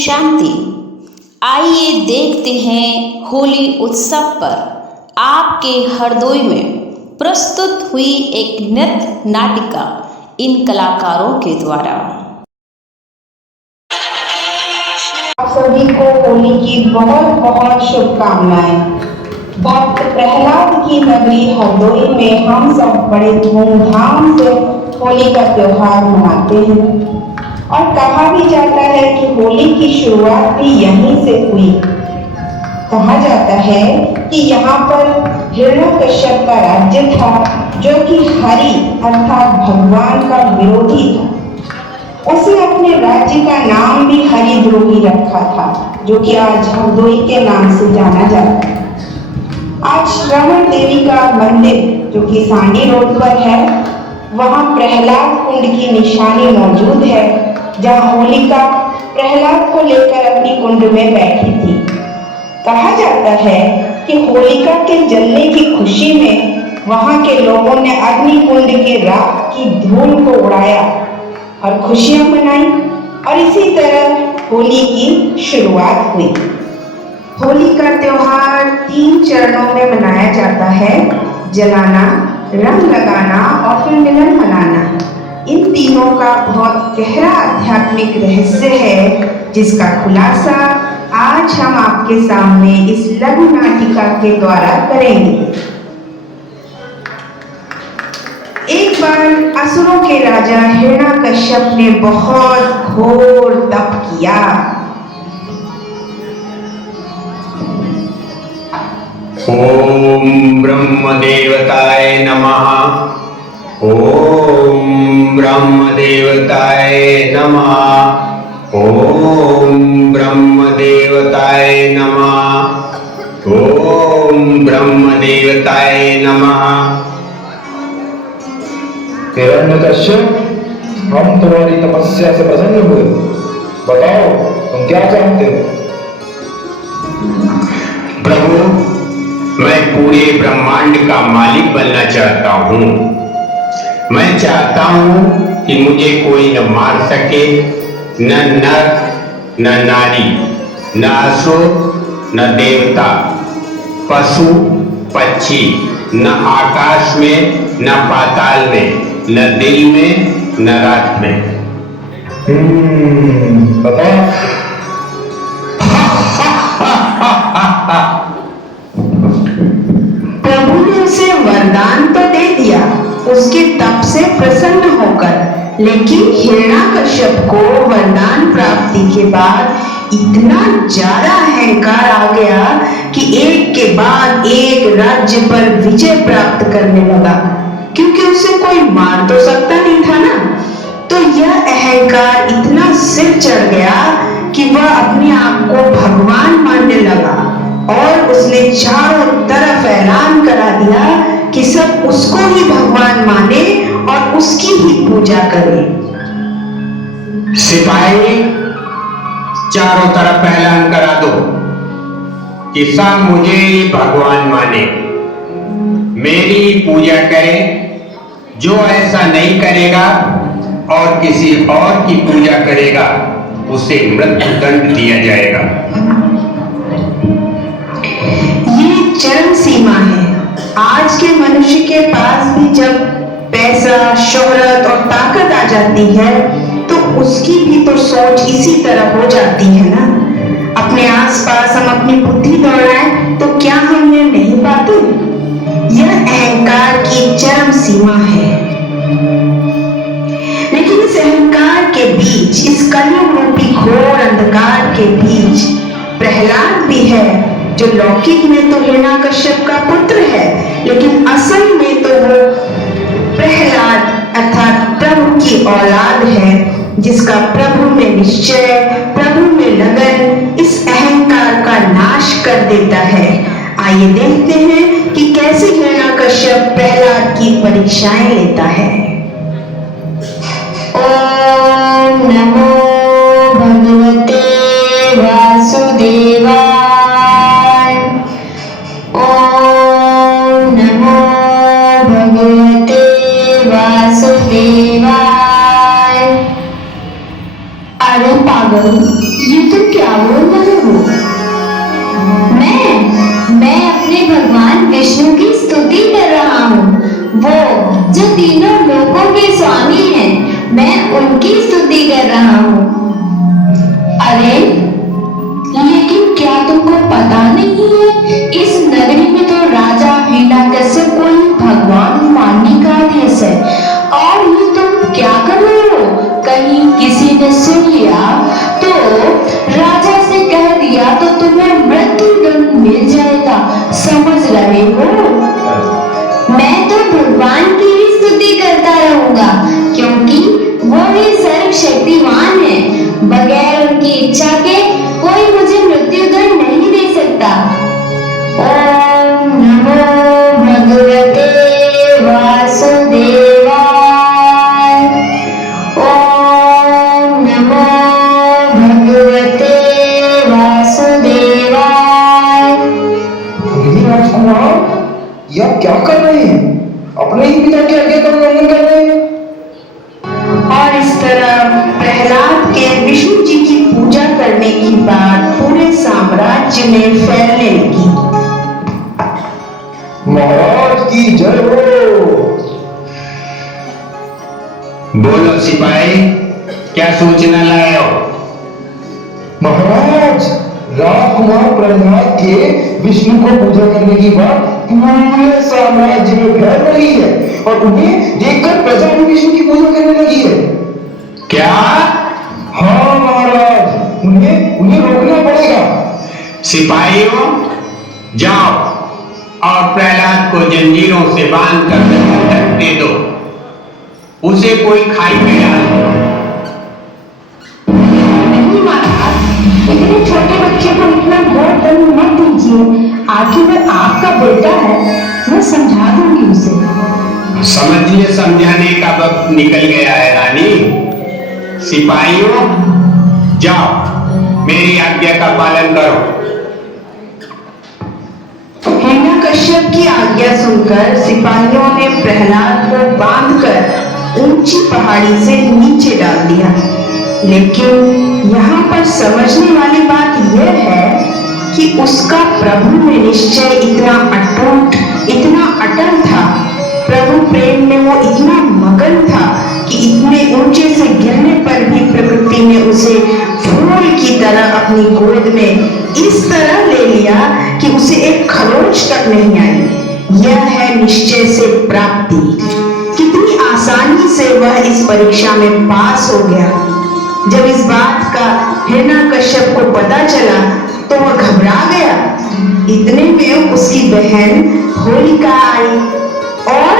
शांति। आइए देखते हैं होली उत्सव पर आपके हरदोई में प्रस्तुत हुई एक नृत्य नाटिका इन कलाकारों के द्वारा। आप सभी को होली की बहुत बहुत शुभकामनाएं। भक्त प्रहलाद की नगरी हरदोई में हम सब बड़े धूमधाम से होली का त्योहार मनाते हैं और कहा भी जाता है कि होली की शुरुआत भी यहीं से हुई। कहा जाता है कि यहाँ पर हिरण्यकश्यप का राज्य था, जो कि हरि अर्थात भगवान का विरोधी था। उसे अपने राज्य का नाम भी हरिद्रोही रखा था, जो कि आज हरदोई के नाम से जाना जाता है। आज श्रवण देवी का मंदिर, जो कि सांडी रोड पर है, वहाँ प्रहलाद कुंड की निशानी मौजूद है, जहाँ होलिका प्रहलाद को लेकर अपनी कुंड में बैठी थी। कहा जाता है कि होलिका के जलने की खुशी में वहाँ के लोगों ने अग्नि कुंड के राख की धूल को उड़ाया और खुशियां मनाई और इसी तरह होली की शुरुआत हुई। होली का त्योहार 3 चरणों में मनाया जाता है: जलाना, रंग लगाना और फिर मिलन मनाना। इन तीनों का बहुत गहरा आध्यात्मिक रहस्य है, जिसका खुलासा आज हम आपके सामने इस लघु नाटिका के द्वारा करेंगे। एक बार असुरों के राजा हिरण्यकश्यप ने बहुत घोर तप किया। ओम ब्रह्म देवताय नमः। ओम ब्रह्म देवताय नमः। ओम ब्रह्म देवताय नमः। ओम ब्रह्म देवताय नमः। हिरण्यकश्यप, हम तुम्हारी तपस्या से प्रसन्न हुए। बताओ, तुम क्या चाहते हो? प्रभु, मैं पूरे ब्रह्मांड का मालिक बनना चाहता हूँ। मैं चाहता हूँ कि मुझे कोई न मार सके, न नर न नारी, न असुर न देवता, पशु पक्षी, न आकाश में न पाताल में, न दिन में न रात में। बता। प्रभु ने उसे वरदान तो दे दिया, उसके तप से प्रसन्न होकर, लेकिन हिरण्यकश्यप को वरदान प्राप्ति के बाद इतना ज्यादा अहंकार आ गया कि एक के बाद एक राज्य पर विजय प्राप्त करने लगा, क्योंकि उसे कोई मार तो सकता नहीं था ना। तो यह अहंकार इतना सिर चढ़ गया कि वह अपने आप को भगवान मानने लगा और उसने चारों तरफ ऐलान करा दिया कि सब उसको ही भगवान माने और उसकी ही पूजा करें। सिपाही, चारों तरफ ऐलान करा दो कि सब मुझे ही भगवान माने, मेरी पूजा करे। जो ऐसा नहीं करेगा और किसी और की पूजा करेगा, उसे मृत्यु दंड दिया जाएगा। ये चरम सीमा है। आज के मनुष्य के पास भी जब पैसा, शोहरत और ताकत आ जाती है, तो उसकी भी तो सोच इसी तरह हो जाती है ना। अपने आसपास हम अपनी बुद्धि दौड़ाएं तो क्या हम ये नहीं पाते? यह अहंकार की चरम सीमा है। लेकिन इस अहंकार के बीच, इस कलयुग रूपी घोर अंधकार के बीच प्रहलाद भी है, जो लौकिक में तो हिरण्यकश्यप का पुत्र है, लेकिन असल में तो वो प्रहलाद अर्थात प्रभु की औलाद है, जिसका प्रभु में निश्चय, प्रभु में लगन इस अहंकार का नाश कर देता है। आइए देखते हैं कि कैसे हिरण्यकश्यप प्रहलाद की परीक्षाएं लेता है। ओम नमो भगवते वासुदेवाय। ओम नमो भगवते वासुदेवाय। अरे पागल, ये तुम नमो नमः। मैं अपने भगवान विष्णु की स्तुति कर रहा हूँ। वो जो तीनों लोकों के स्वामी हैं, मैं उनकी स्तुति कर रहा हूँ। अरे लेकिन क्या तुमको पता नहीं है, इस नगरी में तो राजा हिरण्यकश्यप को ही भगवान मानने का आदेश है, और ये तुम क्या कर रहे हो? कहीं किसी ने सुन लिया तो राजा से कह दिया तो तुम्हें मृत्युदंड मिल जाएगा, समझ रहे हो? मैं तो भगवान की ही स्तुति करता रहूंगा, क्योंकि वो ही सर्वशक्तिमान है। बगैर उनकी इच्छा के कोई मुझे मृत्युदंड नहीं दे सकता। ओम नमो भगवते वासुदेवाय। ओम नमो भगवते वासुदेवाय। राजकुमार, ये आप क्या कर रहे हैं? अपने ही पिता की आज्ञा का उल्लंघन कर रहे हैं। और इस तरह प्रहलाद के विष्णु जी की पूजा करने की बात पूरे साम्राज्य में फैलने लगी। महाराज की जय हो। बोलो सिपाही, क्या सूचना लाए हो? महाराज, राजकुमार प्रहलाद के विष्णु को पूजा करने की बात पूरे साम्राज्य में फैल रही है, और उन्हें देखकर प्रजा भी विष्णु की पूजा करने लगी है। क्या? हाँ महाराज, उन्हें रोकना पड़ेगा। सिपाहियों, जाओ और प्रहलाद को जंजीरों से बांधकर दंड दे दो। उसे कोई खाई में डाल दो। नहीं महाराज, इतने छोटे बच्चे को इतना बड़ा दंड मत दीजिए। आखिर वह आपका बेटा है, मैं समझा दूंगी उसे। समझिए, समझाने का वक्त निकल गया है रानी। सिपाहियों, जाओ, मेरी आज्ञा का पालन करो। हिरण्यकश्यप की आज्ञा सुनकर सिपाहियों ने प्रहलाद को बांधकर ऊंची पहाड़ी से नीचे डाल दिया। लेकिन यहाँ पर समझने वाली बात यह है कि उसका प्रभु में निश्चय इतना अटूट, इतना अटल था। प्रभु प्रेम में वो इतना मगन था कि इतने ऊंचे से गिरने पर भी प्रकृति ने उसे फूल की तरह अपनी गोद में इस तरह ले लिया कि उसे एक खरोंच तक नहीं आई। यह है निश्चय से प्राप्ति। कितनी आसानी से वह इस परीक्षा में पास हो गया। जब इस बात का हिरण्यकश्यप को पता चला तो वह घबरा गया। इतने में उसकी बहन होलिका आई, और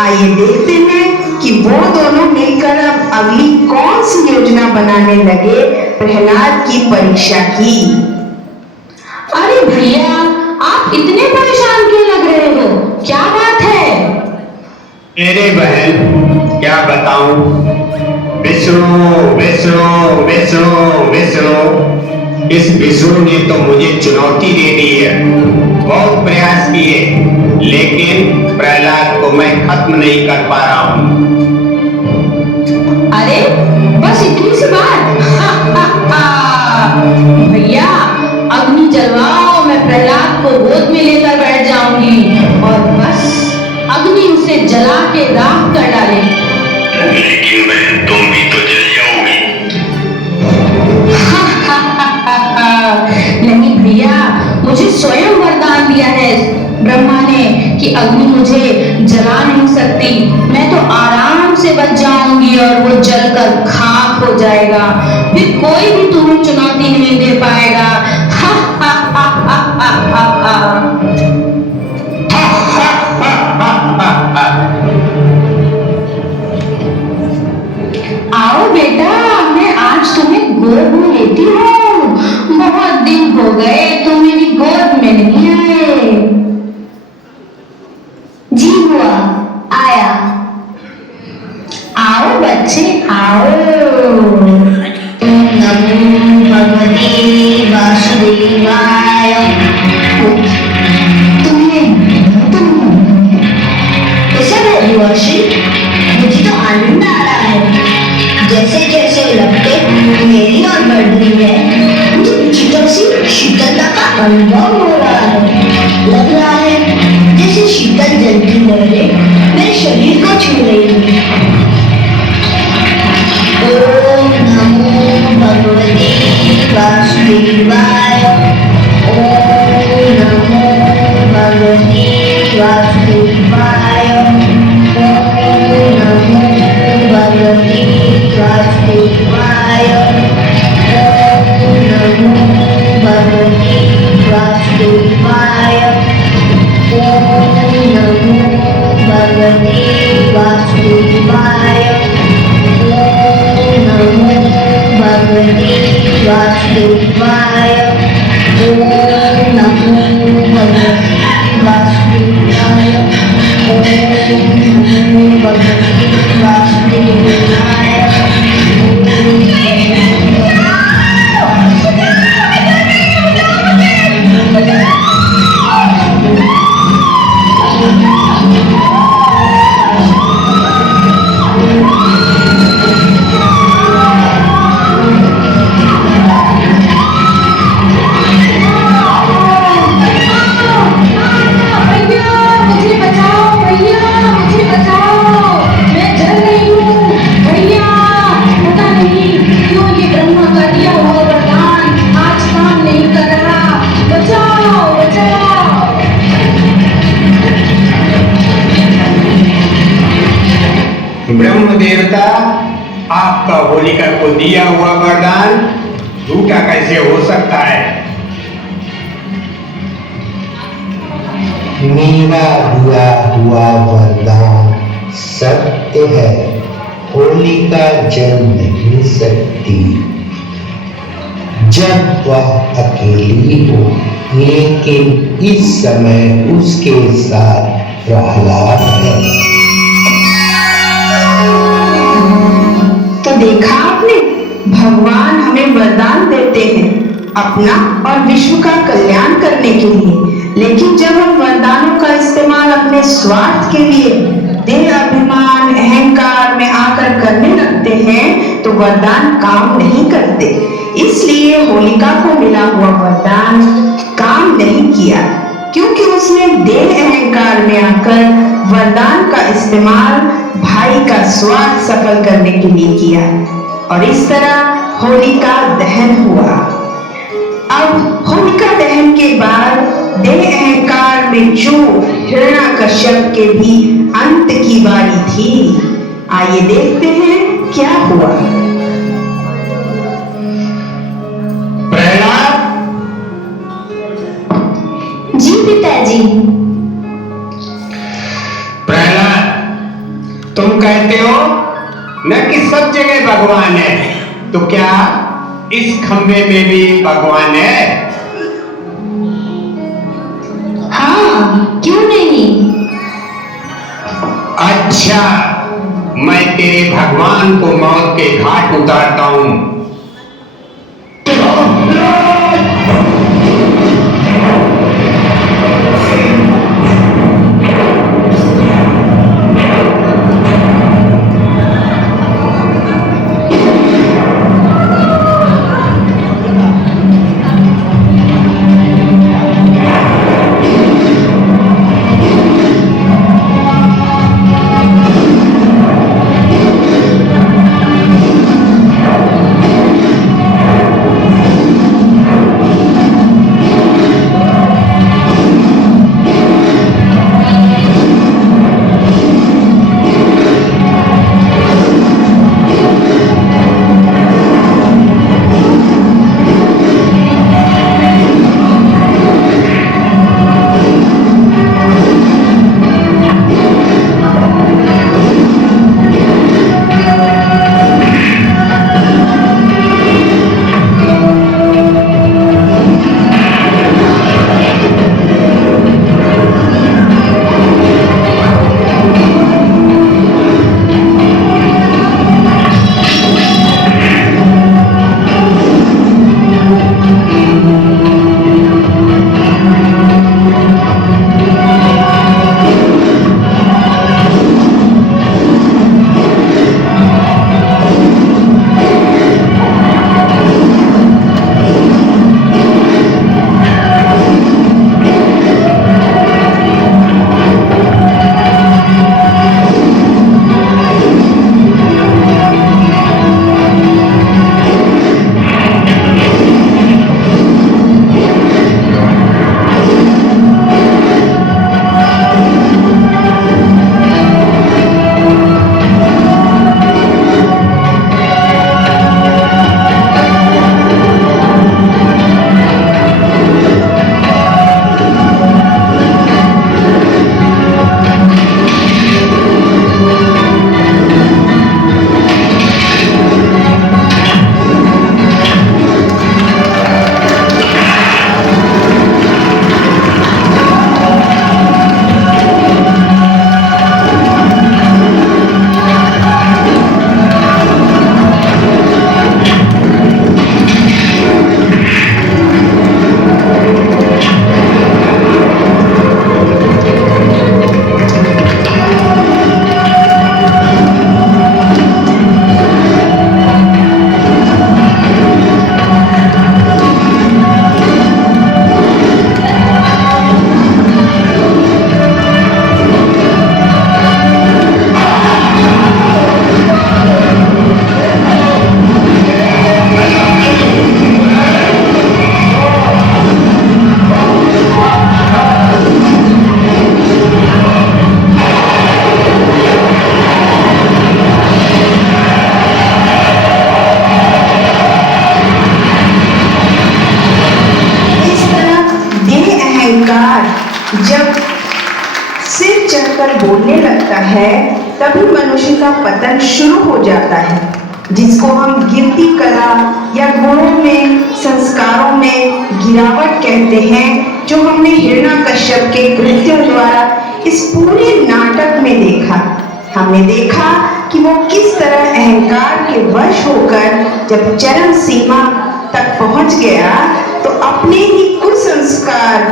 आइए देखते हैं कि वो दोनों मिलकर अब अगली कौन सी योजना बनाने लगे प्रहलाद की परीक्षा की। अरे भैया, आप इतने परेशान क्यों लग रहे हो? क्या बात है? मेरे बहन, क्या बताऊं? विष्णु विष्णु विष्णु विष्णु, इस विष्णु ने तो मुझे चुनौती दे दी है। बहुत प्रयास किए, लेकिन प्रहलाद को मैं खत्म नहीं कर पा रहा हूं। अरे बस इतनी सी बात? भैया, अग्नि जलवाओ, मैं प्रहलाद को गोद में लेकर बैठ जाऊंगी और बस अग्नि उसे जला के राख कर डाले। लेकिन बहन, तुम भी तो जल जाओगी। नहीं भैया, मुझे स्वयं वरदान दिया है ब्रह्मा ने कि अग्नि मुझे जला नहीं सकती। मैं तो आराम से बच जाऊंगी और वो जलकर खाक हो जाएगा। फिर कोई भी तुम्हें चुनौती नहीं दे पाएगा। हा हा हा हा हा हा आओ बेटा, मैं आज तुम्हें गोद में लेती हूँ। बहुत दिन हो गए तुम मेरी गोद में नहीं आए। जी हुआ, आया। आओ बच्चे, आओ। ओम नमो भगवते वासुदेवाय। कैसा है युवाश्री? मुझे तो आनंद आ रहा है। जैसे जैसे लपटें मेरी ओर बढ़ रही है, मुझे भगवते वासुदेवाय। ओम नमो भगवते वासुदेवाय। ओम नमो भगवते वासुदेवाय। ओम नमो भगवते वासुदेवाय। ब्रह्म देवता, आपका होलिका को दिया हुआ वरदान झूठा कैसे हो सकता है? मेरा दिया हुआ वरदान सत्य है। होलिका जल नहीं सकती जब वह अकेली हो, लेकिन इस समय उसके साथ प्रहलाद है। तो देखा आपने, भगवान हमें वरदान देते हैं अपना और विश्व का कल्याण करने के लिए, लेकिन जब हम वरदानों का इस्तेमाल अपने स्वार्थ के लिए, देह अभिमान अहंकार में आकर करने लगते हैं तो वरदान काम नहीं करते। इसलिए होलिका को मिला हुआ वरदान काम नहीं किया, क्योंकि उसने देह अहंकार में आकर वरदान का इस्तेमाल भाई का स्वार्थ सफल करने के लिए किया और इस तरह होलिका दहन हुआ। अब होलिका दहन के बाद देह अहंकार में जो हिरण्याकश्यप के भी अंत की बारी थी। आइए देखते हैं क्या हुआ। प्रहलाद, जी पिताजी। प्रहलाद, तुम कहते हो न कि सब जगह भगवान है, तो क्या इस खंबे में भी भगवान है? हाँ, क्यों नहीं। अच्छा, मैं तेरे भगवान को मौत के घाट उतारता हूं। सिर चढ़कर बोलने लगता है, तभी मनुष्य का पतन शुरू हो जाता है, जिसको हम गिरती कला या गुणों में, संस्कारों में गिरावट कहते हैं, जो हमने हिरण्यकश्यप के कृत्यों द्वारा इस पूरे नाटक में देखा। हमने देखा कि वो किस तरह अहंकार के वश होकर जब चरम सीमा तक पहुंच गया तो अपने ही कुसंस्कार,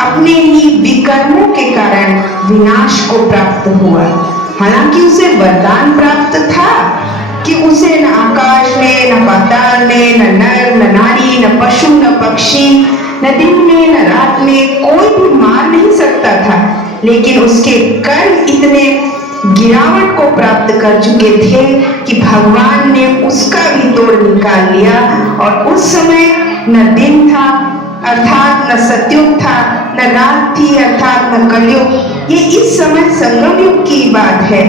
अपने ही विकर्मों के कारण विनाश को प्राप्त हुआ। हालांकि उसे वरदान प्राप्त था कि उसे न आकाश में, न पाताल में, न नर, न नारी, न पशु, न पक्षी, न दिन में, न रात में कोई भी मार नहीं सकता था, लेकिन उसके कर्म इतने गिरावट को प्राप्त कर चुके थे कि भगवान ने उसका भी तोड़ निकाल लिया। और उस समय न दिन था अर्थात न सतयुग था, न रात थी अर्थात न कलयुग। ये इस समय संगम युग की बात है,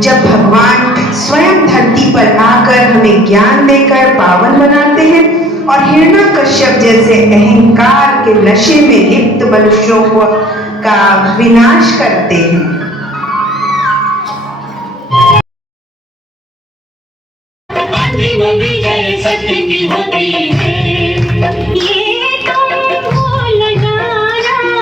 जब भगवान स्वयं धरती पर आकर हमें ज्ञान देकर पावन बनाते हैं और हिरण्यकश्यप जैसे अहंकार के नशे में लिप्त मनुष्यों का विनाश करते हैं। विजय सत्य की होती है, ये तुम भूल जाना,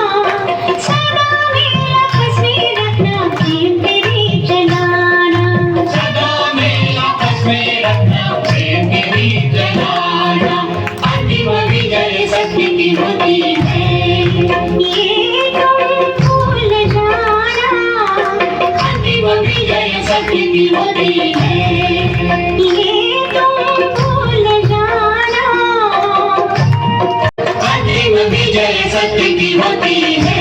सदा मेरा आपस में रखना, प्रेम तेरी जलाना, सदा मेरा आपस में रखना, प्रेम तेरी जलाना। अंतिम विजय सत्य की होती है, ये तुम भूल जाना, अंतिम विजय सत्य की होती है, ये विजय सत्य की होती है।